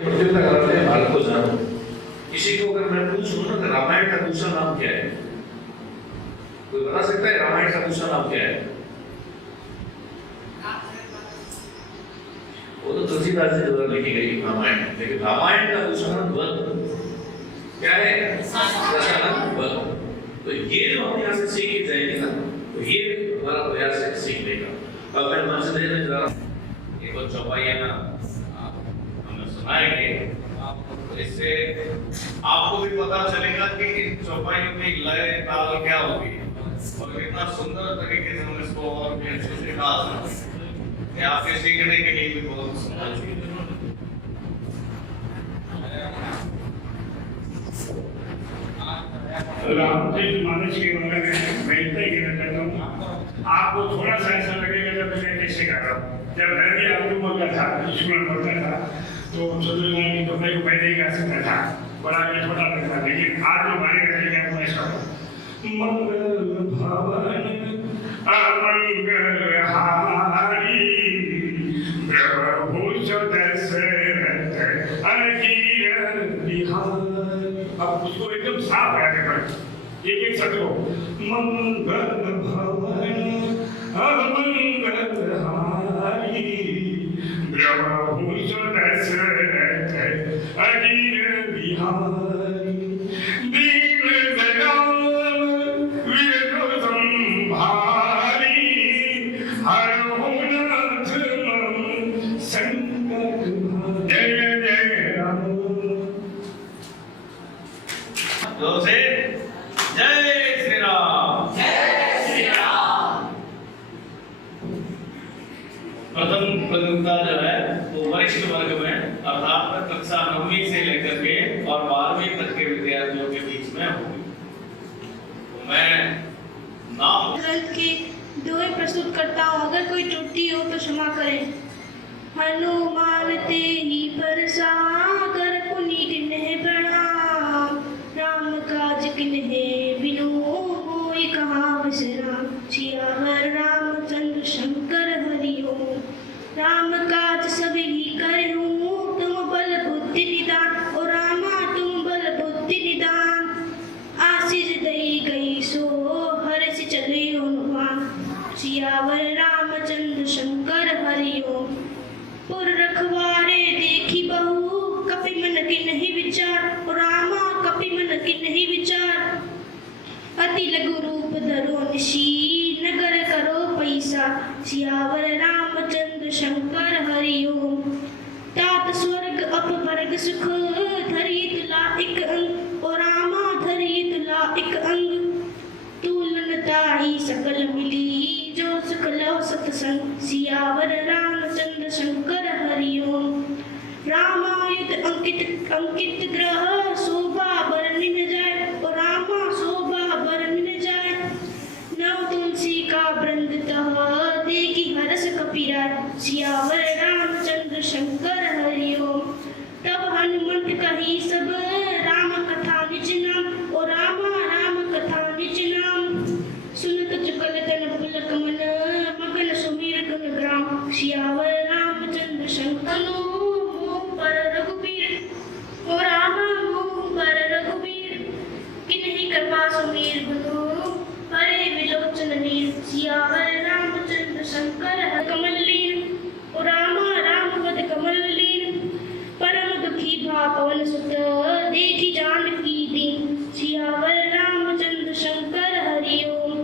प्रतियोगिता कराते हैं भारत को जानो। किसी को अगर मैं पूछूं ना कि रामायण का दूसरा नाम क्या है, कोई बता सकता है रामायण का दूसरा नाम क्या है? वो तो तुलसीदास जी द्वारा लिखी गई रामायण, लेकिन रामायण का दूसरा नाम वन क्या है? दशानन वन। तो ये जो हम यहाँ से सीख के जाएंगे ना, तो ये हमारा प्रयास है सीखने का। अब मैं मंच देने जा रहा हूँ, एक और चौपाइयाँ हमें सुनाएंगे, तो इससे आपको भी पता चलेगा कि इन चौपाइयों की लय ताल क्या होगी और कितना सुंदर तरीके से हम इसको और भी अच्छे से गा सकते हैं। ये आपके सीखने के लिए भी बहुत सुंदर चीज है। रामचरित मानस के बारे में मैं इतना ही कहना चाहता हूँ, आपको थोड़ा सा ऐसा लगेगा जब मैं कैसे कर रहा हूँ। जब मैं भी आपको मौका था, स्कूल में पढ़ता था, तो चतुर्नारायण की तो मैं को पहले ही गा सकता था, बड़ा या छोटा लगता, लेकिन आज जो हमारे घर के मैं ऐसा मंगल भवन अमंगल हारी प्रभु दशरथ अजीर बिहारी। अब उसको एकदम साफ गाने पर एक एक शब्द को मंगल भवन अमंगल हारी प्रभु दशरथ अजीर बिहारी दीन दयाल विरधु संभारी हरहु नाथ मम संकट जय जय राम। जोर से जय श्री राम। जय श्री राम। प्रथम प्रतियोगिता जो है वो वरिष्ठ वर्ग में अर्थात कक्षा 9वीं से लेकर के और 12वीं तक के विद्यार्थियों के बीच में होगी। तो मैं नाम ग्रंथ के दोहे प्रस्तुत करता हूँ, अगर कोई त्रुटि हो तो क्षमा करें। हनुमान तेहि बरसा कर पुनि किन्हि प्रणाम, राम काज किन्हि बिनु होई कहाँ बिसराम, सियावर रामचंद्र शंकर हरि ओम। राम काज सभी करहूँ तुम बल बुद्धि निदान, ओ रामा तुम बल बुद्धि निदान, आशीष दई गई सो हर्ष चले हनुमान, सियावर रामचंद्र शंकर हरि ओम। पुर रखवारे देखी बहु कपि मन किन्हि विचार, ओ रामा कपि मन किन्हि विचार, अति लघु रूप धरो निशी नगर करो पैसा, सियावर रामचंद्र शंकर हरि ओम। तात स्वर्ग अपवर्ग सुख धरी तुला एक अंग, ओ रामा धरी तुला एक अंग, तुलन ताही सकल मिली जो सुख लो सतसंग, सियावर रामचंद्र शंकर हरि ओम। रामायुध अंकित अंकित ग्रह शोभा बरन जाय, ओ रामा शोभा बरन जाय, नव तुलसी का वृंद तह देखी हरस कपिराय, सियावर रामचंद्र शंकर हरि ओम। तब हनुमंत कही सब राम कथा निज नाम, ओ रामा राम कथा निज नाम, सुनत चुकल तन पुलक मन मगन सुमीर गुण ग्राम, सियावर रामचंद्र शंकर मोह पर रघुबीर, ओ रामा मोह पर रघुबीर, किन्हि कृपा सुमीर गुरु हरे विलोचन नीर, सियावर रामचंद्र शंकर कमल लीन, ओ रामा राम पद कमल लीन, परम दुखी भा पवन सुत देखी जानकी दीन, सियावर रामचंद्र शंकर हरि ओम।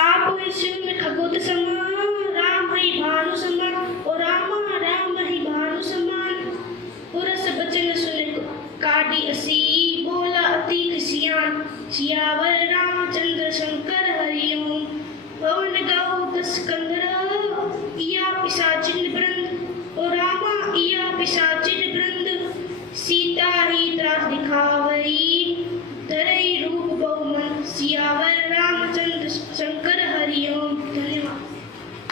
आप शिव में खगोत समान, राम ही भानु समान, ओ रामा राम ही भानु समान, पुरस बचन सुन काटी असी बोला अति सियान, सियावर रामचंद्र शंकर हरि ओम। पवन गाओ दस कंधर इया पिशाचिन वृंद, ओ रामा इया पिशाचिन वृंद, सीता ही त्रास दिखावई धरई रूप बहुमन, सियावर रामचंद्र शंकर हरि ओम। धन्यवाद।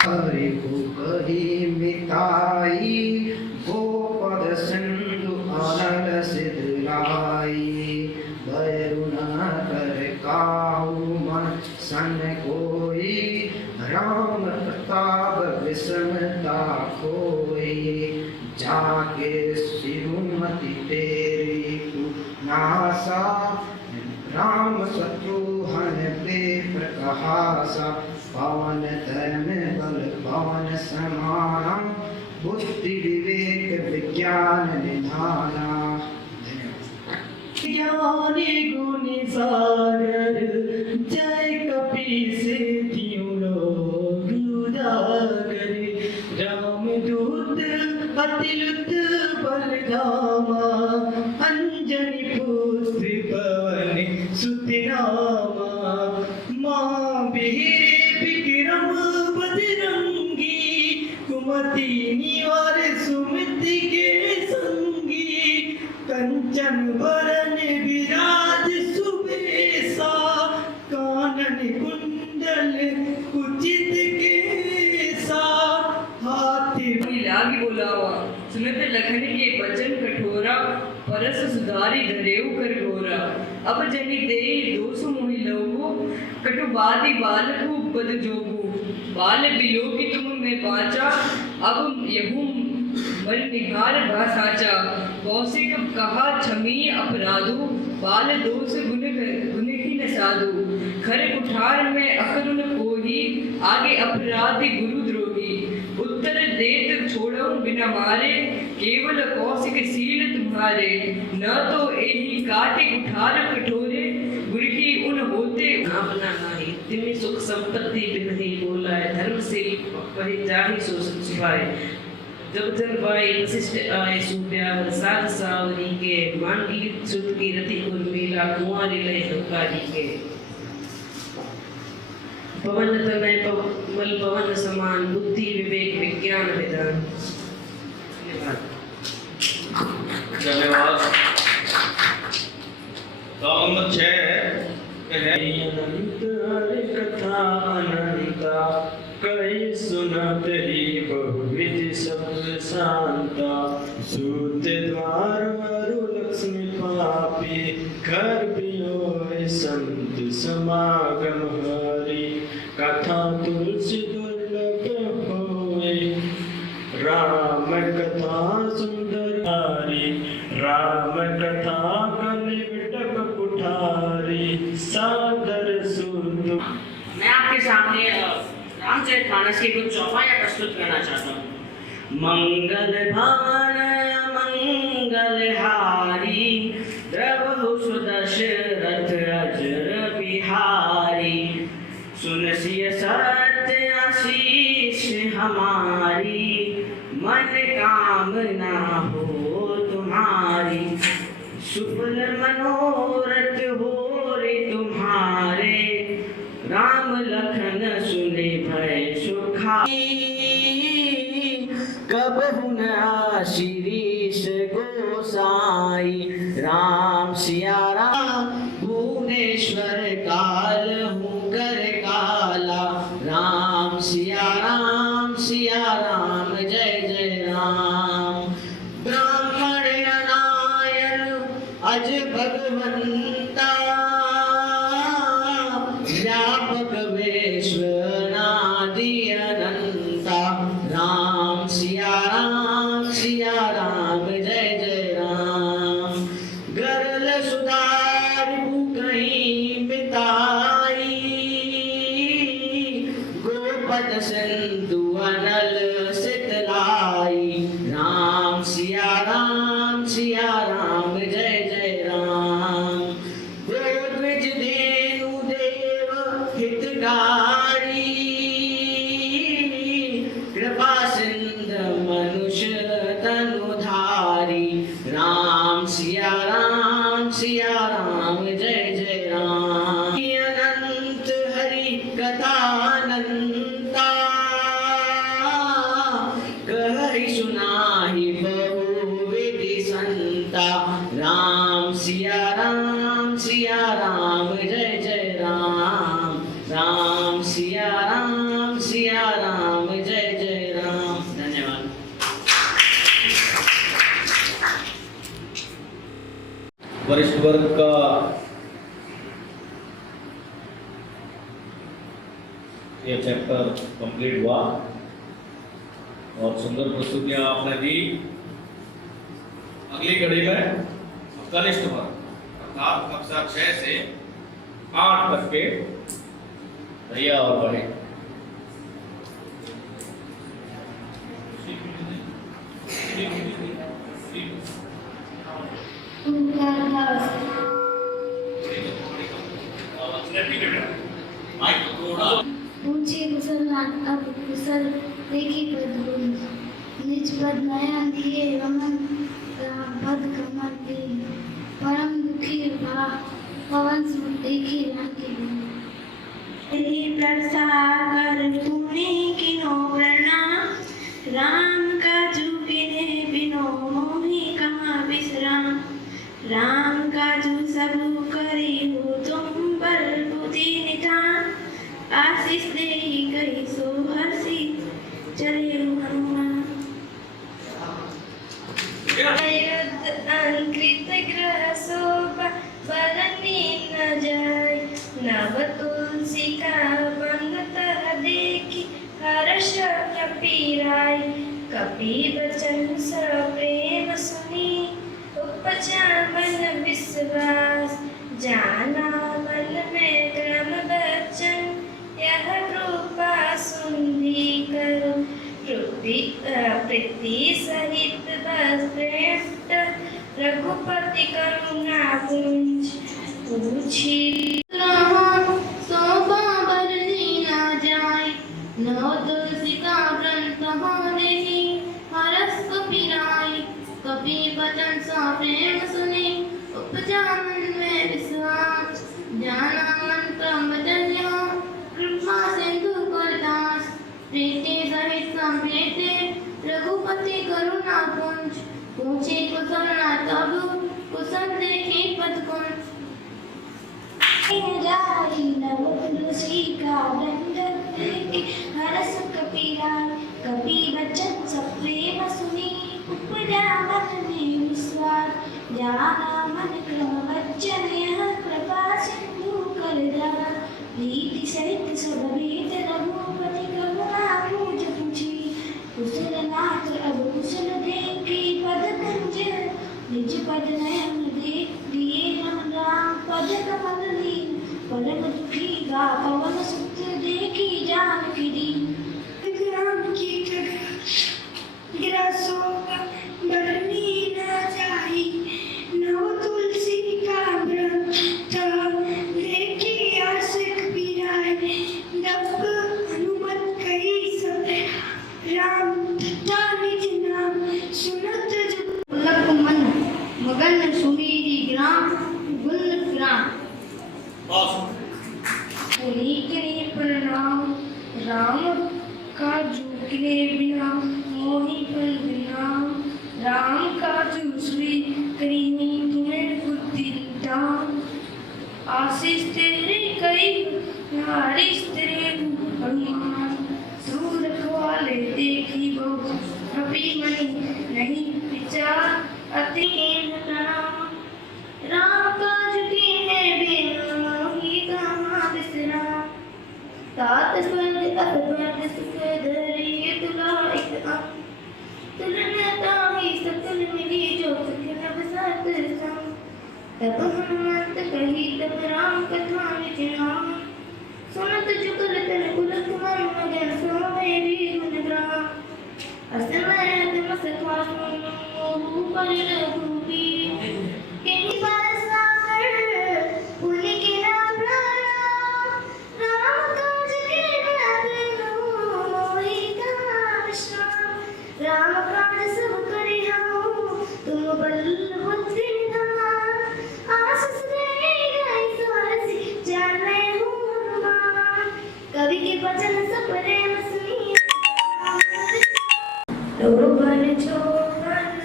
हरि को कही मिताई गोपद सिंधु अनल सिद्धराई, भयरु न कर काहू मन सन कोई, राम प्रताप विषमता खोई, जाके प्रकाशा राम शत्रुघ्न प्रिय प्रकाशा पवन धर्म बल पवन समाना बुद्धि विवेक विज्ञान निधाना। ज्ञानी गुणी सागर जय कपीस सिद्धियों लोग उजागर रामदूत अतिलुत बलधामा अंजनी पुत्र पवन सुतनामा माँ बिहरे विक्रम बजरंगी कुमति निवार सुमति के संगी कंचन वरन विराज सुबेसा कानन कुंडल कुचित केसा हाथी लागी बोलावा सुनत लखन के बचन कठोरा परस सुधारी धरेऊ कर घोरा अब जनि दे दोष मोहि लोगो कटु बादी बालकु बद जोगु बाल बिलो की तुम में बाचा अब यहू मन निहार भासाचा कौशिक कहा छमी अपराधु बाल दोष गुण ही न साधु खर कुठार में अकरुण कोही आगे अपराधी गुरु द्रोही उत्तर देत छोड़ो बिना मारे केवल कौशिक सील तुम्हारे न तो एही काटे कुठार कठोरे गुरही उन होते भावना नाही तिमी सुख संपत्ति बिन ही बोलाए धर्म से वही जाहि सो छिपाए जब जन भाई वशिष्ठ आए सुब्यावर साध सावरी के मांगी सुत की रति कुल मेला कुंवारी लय हंकारी के पवन तनय मल पवन समान बुद्धि विवेक विज्ञान विधान। धन्यवाद। तो नंबर 6 अनंत हरि कथा अनंता कई सुनत ही बहुविध शब्द शांता सूत द्वार वरु लक्ष्मी पापी घर पियोय संत समागम हरि कथा तुलसी दुर्लभ होए राम कथा सुंदर हारी राम कथा कलिविटक कुठारी सादर सुत। मैं आपके सामने रामचरितमानस की कुछ चौपाइयाँ प्रस्तुत करना चाहता हूँ। मंगल भान मंगलहारी द्रवहु सुदशरथ अजर बिहारी सुन सिय सत्य आशीष हमारी मन कामना हो तुम्हारी सुफल मनोरथ हो रे तुम्हारे राम लखन सुने भय सुखाई कबहु न आशीष गोसाई राम सिया राम भुवनेश्वर काल हूँ कर काला राम सिया राम जय जय राम ब्राह्मण नारायण अज भगवंता व्यापक विश्वनादि अनंता राम सिया राम जय जय राम गरल सुधार कहीं मिताई गोपद सिंधु अनल सितलाई राम सिया राम जय जय राम द्विज धेनु देव हितकारी कृपा सिंध मनुष्य तनुधारी राम सिया राम जय जय राम अनंत हरि कथानंता कहि सुनाहि बहुविधि संता राम सिया राम जय जय राम राम सिया राम जय जय राम। धन्यवाद। वरिष्ठ वर्ग का ये चैप्टर कंप्लीट हुआ और सुंदर प्रस्तुतियां आपने दी। अगली कड़ी में कनिष्ठ वर्ग अर्थात कक्षा 6 से 8 तक के भैया और बहन। ऊंचे कुशल अब कुशल देखी पद गुण निज पद नया दिए रमन पद कमल दिए परम दुखी पवन सुत देखी राम के प्रसार पुणे किनो प्रणाम राम का झुकिने बिनो मोहि कहाँ विश्राम राम का जो सब करी हो तुम पर बुद्धि निधान आशीष दे गई सो हसी चले हनुमान अंकृत ग्रह शोभा बरनी न जाय नव तुलसी का बंद तह देखी हर्ष कपीराय कपि बचन प्रेम सुनी उपजा मन विश्वास जाना मन में क्रम बचन यह कृपा सुनी करो प्रीति सहित बस श्रेष्ठ रघुपति करुणा पुंज पूछी शोभा बरनी न जाय नव तुलसी का ग्रंथ देखी हरस कपीराय कपि बचन सा प्रेम सुनी उपजा मन में विश्वास जाना मन क्रम बचनिया कृपा सिंधु करदास प्रीति सहित समेते रघुपति करुणा पुंज पूछे कुशल ना तब कुशल देखी पद कुंज जाई नव तुलसी का वृंद देखी हरस कपीराय कपि बचन सब प्रेम सुनी उपजा मन में विश्वास जाना मन क्रम बचन यह कृपा सिंधु करदास प्रीति सहित सब भेद रघुपति करुणा पूज पूछी कुशल नाथ अब कुशल देखी पद कुंज निज पद नयन देख दिए राम पद कमल लीन परम दुखी गा पवन सुत देखी जानकी दीन राम की ग्रह शोभा बरनी न जाई नव तुलसी का ग्रंथ देखी हर्ष कपीराय दब हनुमत कही सब राम तथा निज नाम सुनत लक मन मगन सुमीरी ग्राम गुण ग्राम पुनीकरी प्रणाम राम का झुकने बिना मोहि फल बिना राम का जूसरी करीनी तुम्हें बुद्धि दान आशीष तेरे कई हारिस तेरे हनुमान सूर वाले देखी बहु कपि मणि नहीं विचार अति प्रणाम राम काज कीने बिना मोहि कहाँ विश्राम तात स्वर्ग अतर्वण सुख धरिए तुला एक अंग तुलना ताहि सकल मिली जो सखन बसत संग तब हनुमंत कही तब राम कथा निज नाम सुनत जुगल तन कुलक मन मगन सो मेरी गुण ग्राम असमय तुम सखा मोहु पर रघुबीर किन्हीं बरसाकर पुनि के नाम राम काज के बिनु मोहि कहाँ विश्राम राम प्राण सब करे हम तुम बल बुद्धि निधान आशीष दे गई सरसी जाने हूँ हनुमान कवि के वचन सब प्रेम सुनिए लोभन छोड़न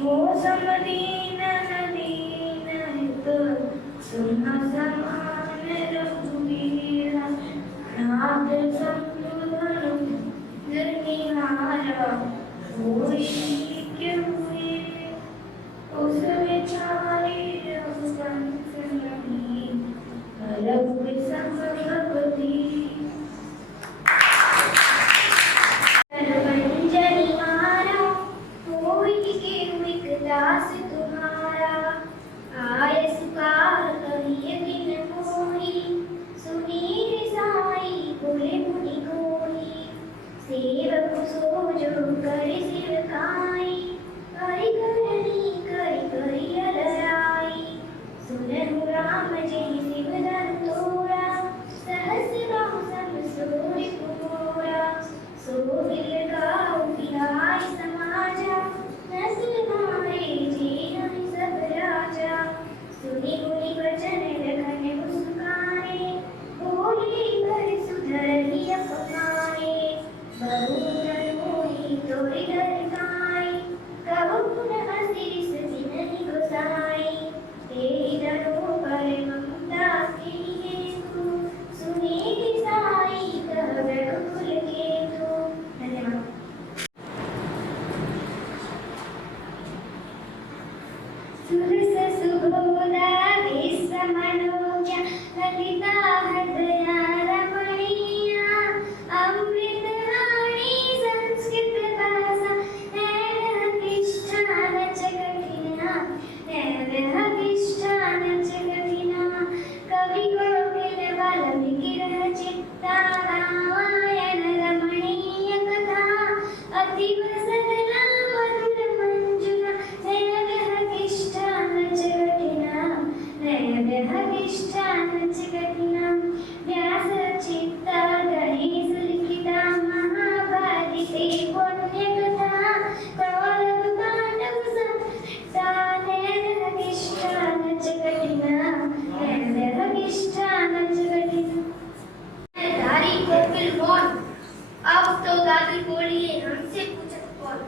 मोह समदीन नदीन हित सुन समान रघुवीरा नाथ संबुधनु निर्निहारा होई के हुए उस बेचारे रघुवंश नहीं रघु संभवती दास तुम्हारा दिल मौन। अब तो दादी बोलिए हमसे पूछत कौन।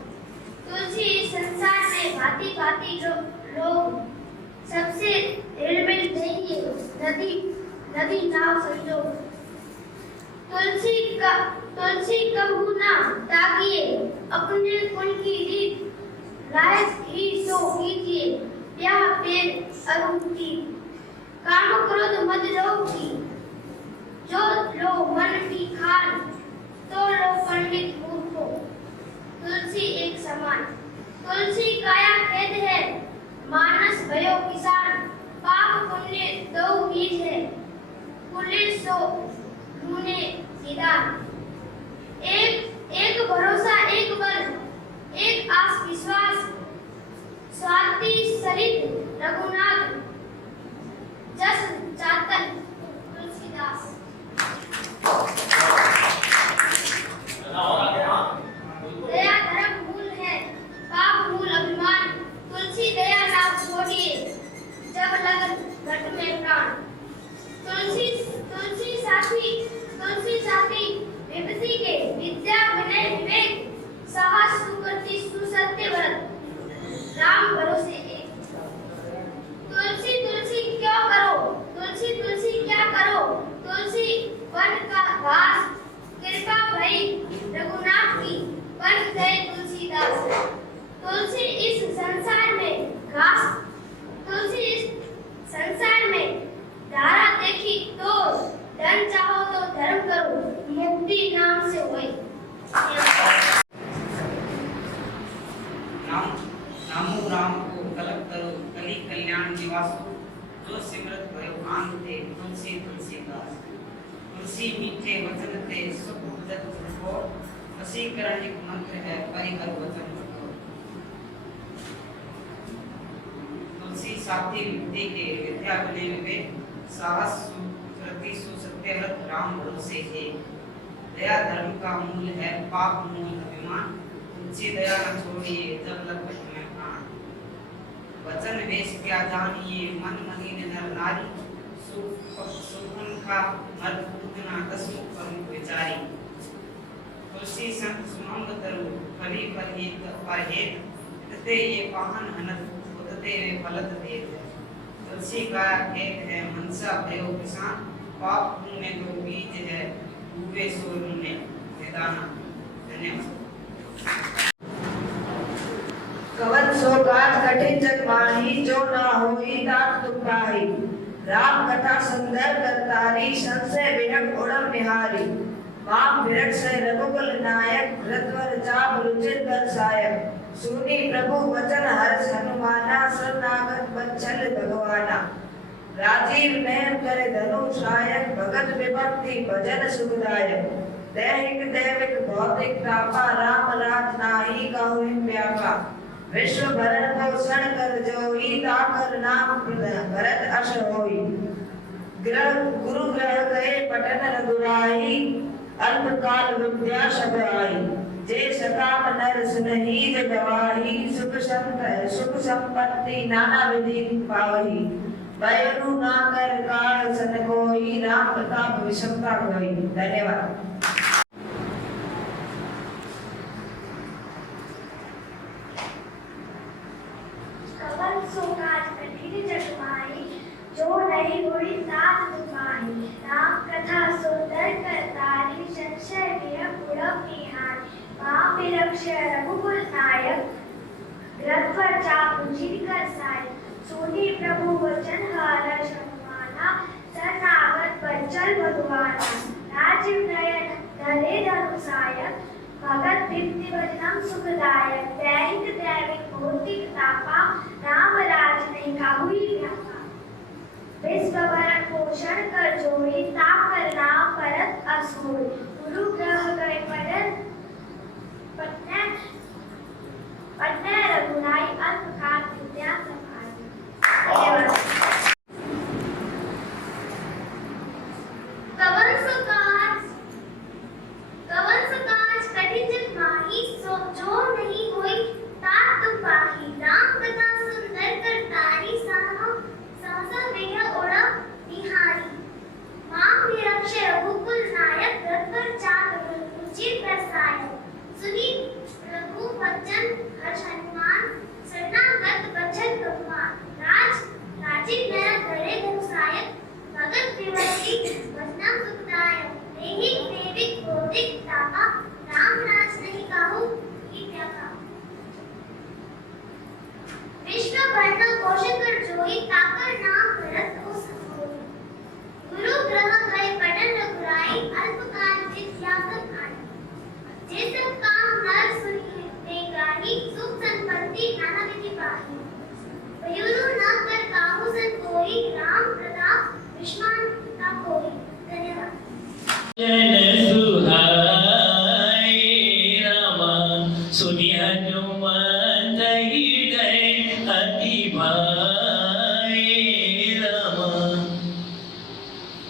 तुलसी इस संसार में भांति भांति लोग सबसे हिलमिल जाइए नदी नाव समझो। तुलसी कबू ना ताकिए अपने कुल की रीत लायक ही सो कीजिए ब्याह पेर अरुति काम क्रोध मद लोभ की जो लो मन की खान तो लो पंडित मूर्खो। तुलसी एक समान तुलसी काया खेद है मानस भयो किसान पाप पुण्य दो बीज है कुले सो लूने निदान। एक भरोसा एक बल एक आस विश्वास स्वाति सरित रघुनाथ जस जातन तुलसीदास। दया धर्म मूल है पाप मूल अभिमान तुलसी दया ना छोड़िए जब लगन घट में प्राण। तुलसी साथी विभूति के विद्या विनय विवेक साहस सुकृति सुसत्य व्रत राम भरोसे एक। तुलसी क्या करो तुलसी वन का घास कृपा भई रघुनाथ की बन गए तुलसीदास। तुलसी इस संसार में धारा देखी तो धन चाहो तो धर्म करो मुक्ति नाम से होई। नामो राम को कलप करो कली कल्याण निवासो जो सिमरत भयो आन ते तुलसी तुलसीदास। तुलसी मीठे वचन ते सुख जत हो वशीकरण एक मंत्र है परिकर वचन करो। तुलसी साथी विद्या के विद्या बने विवेक साहस सुकृति सुसत्य व्रत राम भरोसे है। दया धर्म का मूल है पाप मूल अभिमान तुलसी दया न छोड़िए जब लग में प्राण। वचन वेश क्या जानिए मन मलिन नर नारी सुखन का मर पूतना दसमुख प्रमुख विचारी। तुलसी संत सुमंग तरु फली पर हेत तते ये पाहन हनत तते वे फलत देत। तुलसी का खेत है मनसा भयो किसान पाप पुण्य दो बीज है डूबे सोल में निदाना। धन्यवाद। कवन सो गात कठिन जग माही जो ना होई तात तुम पाही। राम कथा सुंदर करतारी संशय विरक उड़म निहारी। माम विरक से रघुकुल नायक रत्वर चाप रुचिर कर सायक। सुनी प्रभु वचन हर्ष हनुमाना शरणागत बच्चल भगवाना। राजीव नयन करे धनु सहायक भगत विभक्ति भजन सुखदायक। दैहिक दैविक भौतिक तापा राम राज नाही कहु व्यापा। विश्व भरण पोषण कर जोई ताकर नाम भरत अश होई। गुरु ग्रह गए पटन रघुराई अल्प काल विद्या सब आई। जे सकाम नर सुनहि जग गवाही सुख संपत्ति नाना विधि पावही। बैरु ना कर काल सन कोई राम प्रताप विषमता कोई। धन्यवाद। कवन सो काज कठिन जग माही जो नहीं हुई तात तुम्हारी। राम कथा सुंदर करतारी संशय विरक उड़म निहारी। मां विरक्ष रघुकुल नायक रत्वर चाप रुचिर कर सायक। सुनी प्रभु वचन हर्ष हनुमाना शरणागत बच्चल भगवाना। राजीव नयन धरे धनु सहायक भगत विभक्ति भजनम सुखदायक। दैहिक दैविक भौतिक तापा राम राज नहीं काहुई व्यापा। विश्व भरण पोषण कर जोई ताकर नाम भरत अस होई। गुरु ग्रह गए पटना रघुनाई अल्प काल विद्या संभाली। कवन सो काज कठिन जग माही जो नहीं होई तात तुम पाही। राम कथा सुंदर करतारी सहसा विरह उड़म निहारी। मां विरक्ष रघुकुल नायक रत्वर चाप होई ताकर नाम भरत हो सकोई। गुरु ग्रह भय पडन रघुराई, अल्पकाल चित यासन आई। जे सब काम नर सुनिए ते गाही, सुख संपत्ति नाना विधि पाही। वयुरु न कर काहू सन कोई, राम प्रताप विस्मान ना कोई। धन्यवाद। जन सुहाई रामा सुनि हनुमान गए अति भाई रामा।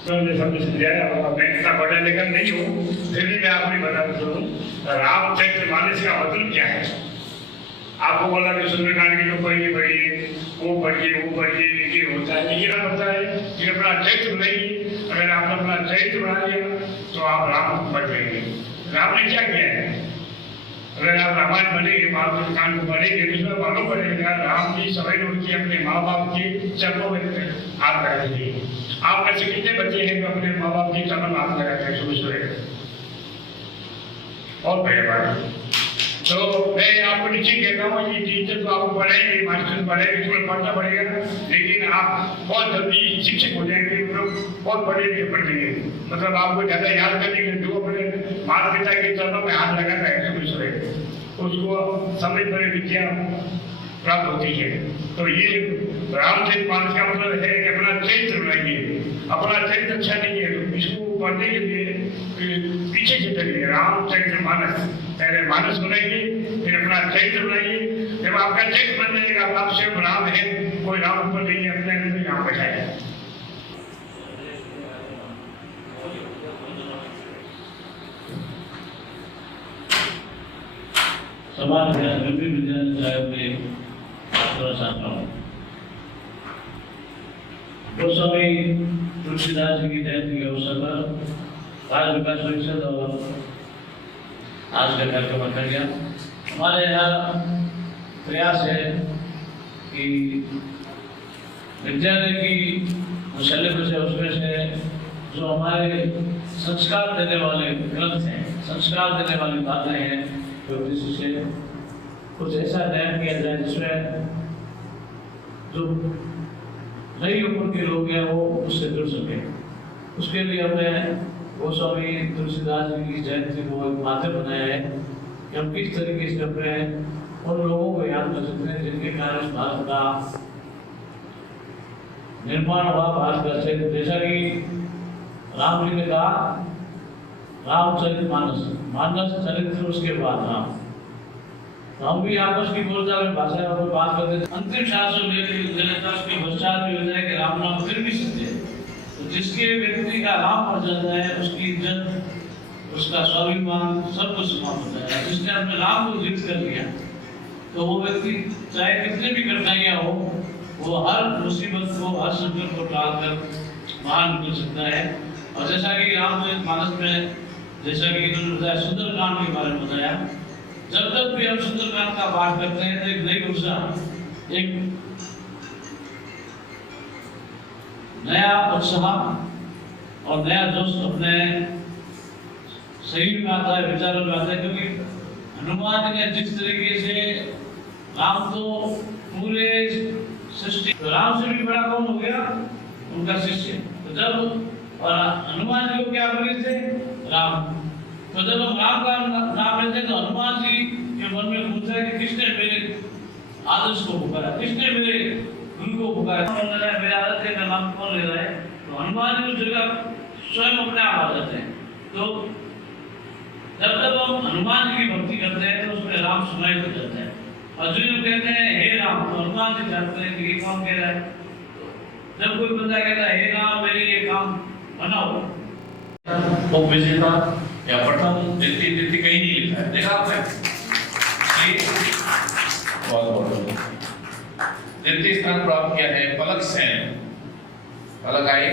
उन्होंने समझ लिया और मैं इतना पढ़ा लिखा नहीं हूँ, फिर भी मैं आपको बताना चाहूँ रामचरितमानस का मतलब क्या है। आपको बोला कि सुंदरकांड की जो पढ़ी पढ़िए, वो पढ़िए, ये होता है, ये क्या होता है कि अपना चरित्र बनाइए। अगर आपने अपना चरित्र बना लिया तो आप राम बन जाएंगे। राम ने क्या किया है? अगर आप रामायण पढ़ेंगे, महाभारत कांड को पढ़ेंगे तो इसमें मालूम पड़ेगा राम जी समय उनकी अपने माँ बाप के चरणों में हाथ लगा दिए। आप में से कितने बच्चे हैं जो अपने माँ बाप के चरणों में हाथ लगाते हैं सुबह सुबह? और बड़े बात तो मैं आपको निश्चित कहता हूँ, ये टीचर तो आपको पढ़ाएंगे, मास्टर पढ़ाएंगे, इसमें पढ़ना पड़ेगा, लेकिन आप बहुत जल्दी शिक्षक हो जाएंगे, बहुत बड़े लिखे पढ़ जाएंगे। मतलब आपको ज़्यादा याद करने के लिए जो अपने माता पिता के चरणों में हाथ लगाता है सुबह सुबह, उसको समय पर विद्या प्राप्त होती है। तो ये रामचरितमानस का मतलब है कि अपना चरित्र बनाइए। अपना चरित्र अच्छा नहीं है तो इसको पढ़ने के लिए पीछे से चलिए। रामचरितमानस पहले मानस बनाइए, फिर अपना चरित्र बनाइए। जब आपका चरित्र बन जाएगा, आप सिर्फ राम है, कोई राम ऊपर नहीं है, अपने अंदर यहाँ बैठाएगा। समाज में विद्यालय साहब में थोड़ा सा गोस्वामी तुलसीदास जी की जयंती के अवसर पर आज विकास परिषद और आज का कार्यक्रम रखा गया। हमारे यहाँ प्रयास है कि विद्यालय की सिलेबस है उसमें से जो हमारे संस्कार देने वाले ग्रंथ हैं, संस्कार देने वाली बातें हैं, तो जिससे कुछ ऐसा नया किया जाए जिसमें जो नई उम्र के लोग हैं वो उससे जुड़ सके। उसके लिए हमने गोस्वामी तुलसीदास जी की जयंती को एक माध्यम बनाया है कि हम किस तरीके से अपने उन लोगों को याद कर सकते हैं जिनके कारण इस भारत का निर्माण हुआ, भारत का चरित्र। जैसा कि राम जी ने कहा रामचरितमानस, मानस चरित्र उसके बाद राम। तो हम भी आपस की बोलचाल में भाषा में बात करते हैं। अंतिम सांस उसके पश्चात भी हो जाए कि राम नाम फिर भी सत्य है। तो जिसके व्यक्ति का राम हो जाता है उसकी इज्जत, उसका स्वाभिमान सब कुछ समाप्त होता है। जिसने अपने राम को जीत कर लिया तो वो व्यक्ति चाहे कितनी भी कठिनाइयाँ हो, वो हर मुसीबत को, हर संकट को टालकर महान बन सकता है। और जैसा कि रामचरितमानस में जैसा कि इन्होंने बताया, सुंदरकांड के बारे में बताया, जब तक भी हम सुंदरकांड का पाठ करते हैं तो एक नई ऊर्जा, एक नया उत्साह और नया जोश अपने शरीर में आता है, विचारों में आता है। क्योंकि हनुमान ने जिस तरीके से राम तो पूरे सृष्टि, तो राम से भी बड़ा कौन हो गया? उनका शिष्य। तो जब और हनुमान जी को क्या बोले थे? राम। तो जब हम राम का नाम लेते हैं तो हनुमान जी के मन में पूछता है कि किसने मेरे आदर्श को पुकारा, किसने मेरे गुरु को पुकारा। मेरे आदर्श का नाम कौन ले रहा है? तो हनुमान जी उस जगह स्वयं अपने आप आ जाते हैं। तो जब हम हनुमान जी की भक्ति करते हैं तो उसमें राम सुनाई दे जाता है। और जो कहते हैं हे राम, तो हनुमान जी जानते हैं कि ये कौन कह रहा है। जब कोई बंदा कहता है हे राम मेरे लिए काम बनाओ, वो विजेता या प्रथम द्वितीय कहीं नहीं लिखा है। देखा आपने? बहुत द्वितीय स्थान प्राप्त किया है पलक सेन। पलक आई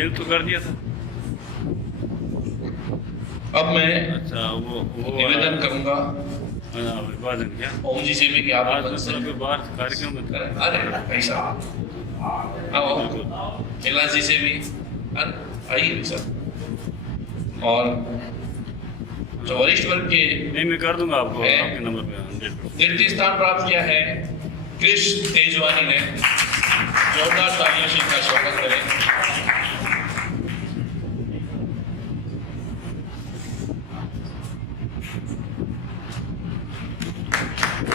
मेल तो कर दिया था। अब मैं अच्छा वो निवेदन करूंगा विभाजन क्या ओम जी से भी कि आप बाहर कार्यक्रम में अरे ऐसा आओ कैलाश जी से भी अरे आइए सर। और जो वरिष्ठ वर्ग के नहीं मैं कर दूंगा आपको आपके नंबर पे 100%। तृतीय स्थान प्राप्त किया है कृष तेजवानी ने। जोरदार तालियों से इनका स्वागत करें।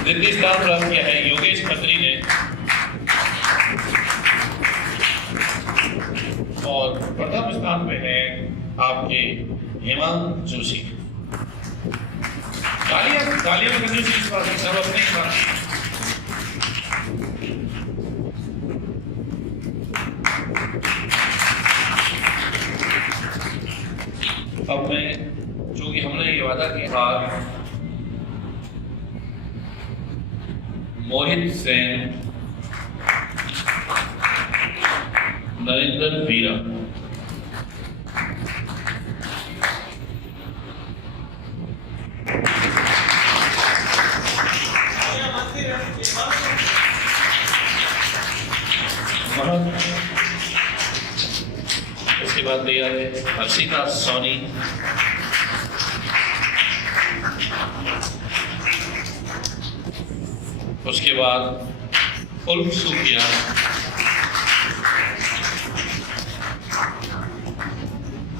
द्वितीय स्थान प्राप्त किया है योगेश खत्री ने। और प्रथम स्थान पे है आपके हेमंत जोशी। तालियां करनी चाहिए इस बात सब अपने ही बात। अब मैं जो कि हमने ये वादा किया था मोहित सेन, नरेंद्र वीरा, उसके बाद तैयार है हर्षिता सोनी, उसके बाद उल्फ सूफिया,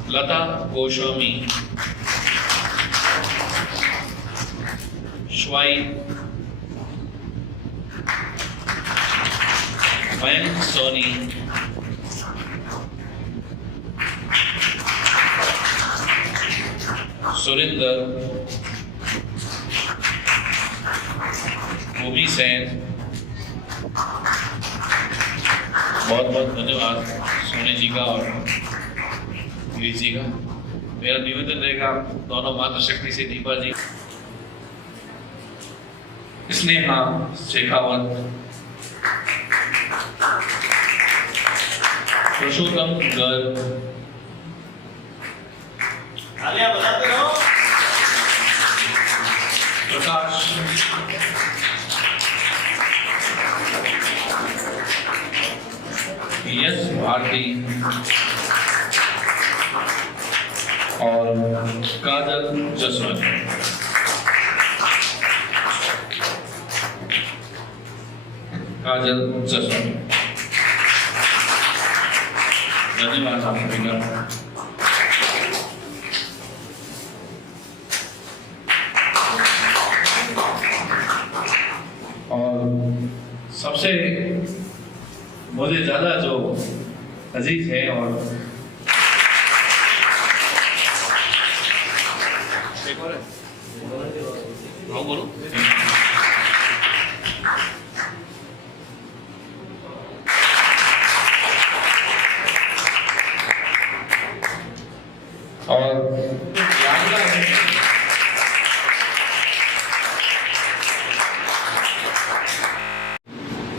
लता गोस्वामी, श्वाई, मयंक सोनी, सुरिंदर, भूमि सेन। बहुत बहुत धन्यवाद सोनी जी का और गिरीश जी का। मेरा निवेदन रहेगा दोनों मातृशक्ति से दीपा जी, स्नेहा शेखावत, पुरुषोत्तम गर्ग, प्रकाश, यश भारती और काजल जसवंत। काजल जसवंत, धन्यवाद आप सभी का। और सबसे मुझे ज़्यादा जो अजीज है और बोलो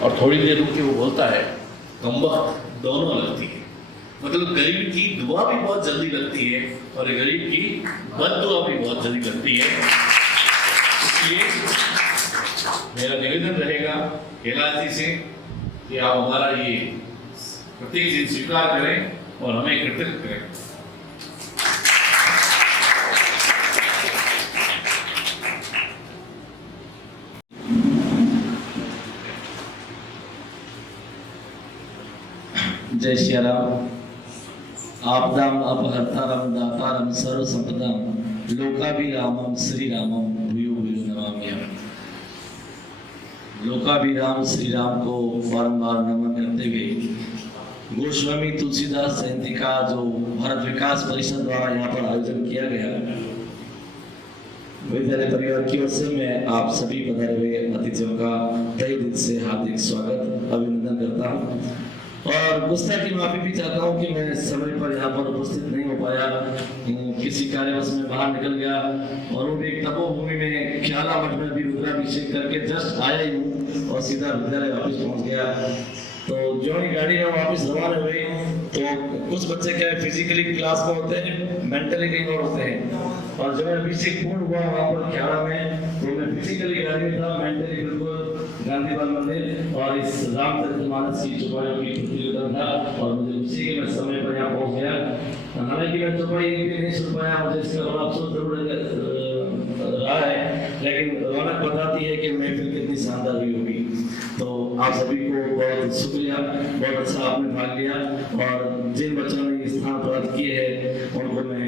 और थोड़ी देर रुक के वो बोलता है कमबख्त दोनों लगती है। मतलब गरीब की दुआ भी बहुत जल्दी लगती है और गरीब की बद्दुआ भी बहुत जल्दी लगती है। इसलिए मेरा निवेदन रहेगा कैलाश जी से कि आप हमारा ये प्रत्येक दिन स्वीकार करें और हमें कृतज्ञ करें। जय श्री राम। आपदाम अपहर्तारम दातारम सर्व संपदाम लोकाभिरामम श्री रामम भूयो भूयो नमाम्यहम्। लोकाभिराम श्री राम को बारंबार नमन करते हुए गोस्वामी तुलसीदास जयंती का जो भारत विकास परिषद द्वारा यहाँ पर आयोजन किया गया, विद्यालय परिवार की ओर से मैं आप सभी पधारे हुए अतिथियों का तहे दिल से हार्दिक स्वागत अभिनंदन करता हूँ और गुस्ताखी माफी भी चाहता हूँ कि मैं समय पर यहाँ पर उपस्थित नहीं हो पाया। किसी कार्यवश में बाहर निकल गया और वो भी एक तपोभूमि में ख्याला मठ में भी रुद्राभिषेक करके जस्ट आया ही हूँ और सीधा विद्यालय वापस पहुँच गया। तो जो ही गाड़ी में वापस रवाना हुई तो कुछ बच्चे क्या है फिजिकली क्लास में होते हैं, मेंटली कहीं और होते हैं। और जब मैं अभिषेक पूर्ण हुआ वहाँ पर ख्याड़ा में, तो मैं फिजिकली घर में था, मेंटली बिल्कुल गांधी बाग मंदिर और इस रामचरितमानस की चौपाइयों की प्रतियोगिता था, और मुझे उसी के मैं समय पर यहाँ पहुँच गया। हालांकि मैं चौपाई एक भी नहीं सुन पाया, मुझे इसका बड़ा अफसोस जरूर रहा है, लेकिन रौनक बताती है कि महफिल कितनी शानदार हुई होगी। तो आप सभी को बहुत शुक्रिया, बहुत अच्छा आपने भाग लिया, और जिन बच्चों ने स्थान प्राप्त किए हैं उनको मैं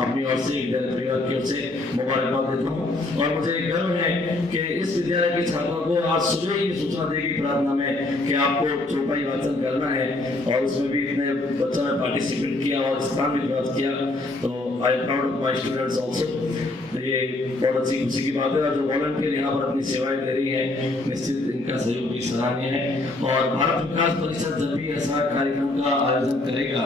अपनी ओर से, परिवार की ओर से मुबारकबाद देता हूँ। और मुझे गर्व है कि इस विद्यालय के छात्रों को आज सुबह ही सूचना देगी प्रार्थना में कि आपको चौपाई वाचन करना है, और उसमें भी इतने बच्चों ने पार्टिसिपेट किया और स्थान भी प्राप्त किया। तो I am proud of my students also. ये बहुत अच्छी खुशी की बात है, और जो वॉलंटियर यहाँ पर अपनी सेवाएं दे रही हैं, निश्चित इनका सहयोग भी सराहनीय है। और भारत विकास परिषद जब भी ऐसा कार्यक्रम का आयोजन करेगा,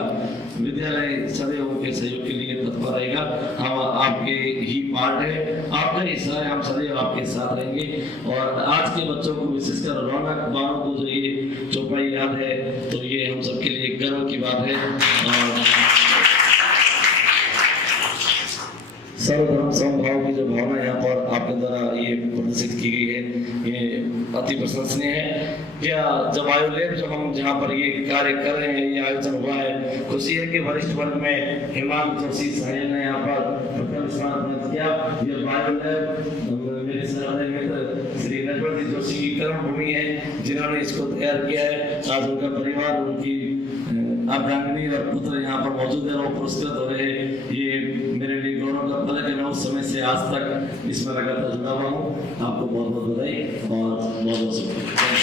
विद्यालय सदैव उनके सहयोग के लिए तत्पर रहेगा। हम आपके ही पार्ट है, आपका हिस्सा है, हम सदैव आपके साथ रहेंगे। और आज के बच्चों को विशेषकर रौनक बाणों को जो ये चौपाई याद है, तो ये हम सबके लिए गर्व की बात है। और सर्वधर्म समभाव की जो भावना यहाँ पर आपके द्वारा ये प्रदर्शित की गई है, ये अति प्रशंसनीय है। क्या जब आयोलेब जो हम जहाँ पर ये कार्य कर रहे हैं, ये आयोजन हुआ है, खुशी है कि वरिष्ठ वर्ग में हेमंत जोशी साहिल ने यहाँ पर प्रथम स्थान प्राप्त किया। ये बायोलैब मेरे सहृदय मित्र श्री नटवर जोशी की कर्मभूमि है, जिन्होंने इसको तैयार किया है। आज उनका परिवार, उनकी अर्धांगिनी और पुत्र यहाँ पर मौजूद है, और पुरस्कृत हो रहे हैं। ये मेरे लिए गौरव का पल है कि मैं उस समय से आज तक इसमें लगातार जुड़ा हुआ हूँ। आपको बहुत बहुत बधाई और बहुत बहुत शुक्रिया।